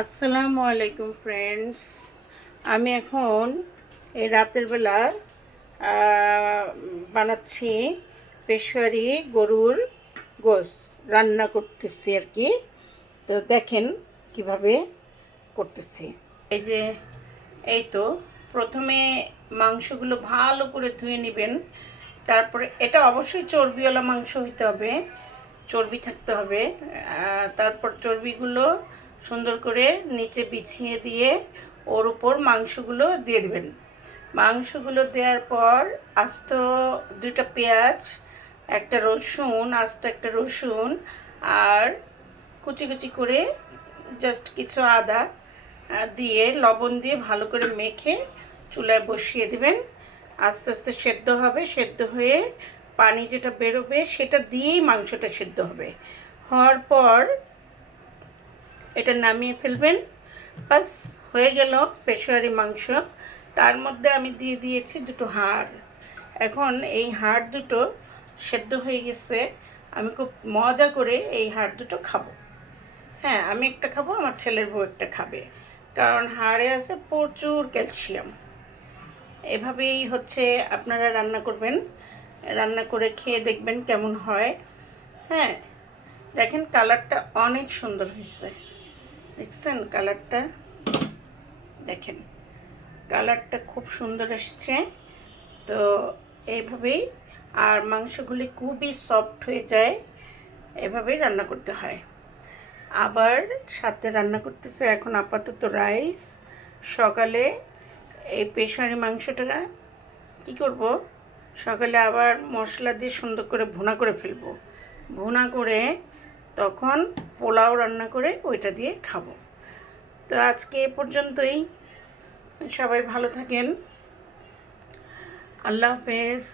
আসসালামু আলাইকুম ফ্রেন্ডস। আমি এখন এই রাতের বেলা বানাচ্ছি পেশোয়ারি গরুর গোশত রান্না করতেছি আর কি। তো দেখেন কিভাবে করতেছি। এই যে এই তো প্রথমে মাংসগুলো ভালো করে ধুয়ে নেবেন। তারপরে এটা অবশ্যই চর্বিওয়ালা মাংস হইতে হবে, চর্বি থাকতে হবে। তারপর চর্বিগুলো সুন্দর করে নিচে বিছিয়ে দিয়ে ওর উপর মাংসগুলো দিয়ে দেবেন। মাংসগুলো দেওয়ার পর আস্ত 2টা পেঁয়াজ, একটা রসুন, আস্ত একটা রসুন, আর কুচি কুচি করে জাস্ট কিছু আদা দিয়ে লবণ দিয়ে ভালো করে মেখে চুলায় বসিয়ে দেবেন। আস্তে আস্তে সেদ্ধ হবে, সেদ্ধ হয়ে পানি যেটা বেরোবে সেটা দিয়েই মাংসটা সেদ্ধ হবে। হওয়ার পর এটা নামিয়ে ফেলবেন। বাস হয়ে গেল পেশোয়ারি মাংস। তার মধ্যে আমি দিয়ে দিয়েছি 2টো হাড়। এখন এই হাড় দুটো সেদ্ধ হয়ে গেছে। আমি খুব মজা করে এই হাড় দুটো খাবো। হ্যাঁ, আমি একটা খাবো, আমার ছেলের বউ একটা খাবে, কারণ হাড়ে আছে প্রচুর ক্যালসিয়াম। এভাবেই হচ্ছে আপনারা রান্না করবেন, রান্না করে খেয়ে দেখবেন কেমন হয়। হ্যাঁ, দেখেন কালারটা অনেক সুন্দর হয়েছে, দেখছেন কালারটা, দেখেন কালারটা খুব সুন্দর এসছে। তো এইভাবেই, আর মাংসগুলি খুবই সফট হয়ে যায়, এভাবেই রান্না করতে হয়। আবার সাথে রান্না করতেছে এখন আপাতত রাইস। সকালে এই পেশোয়ারি মাংসটা কি করব, সকালে আবার মশলা দিয়ে সুন্দর করে ভুনা করে ফেলবো। ভুনা করে তখন পোলাও রান্না করে ওইটা দিয়ে খাবো। তো আজকে এ পর্যন্তই। সবাই ভালো থাকেন। আল্লাহ হাফেজ।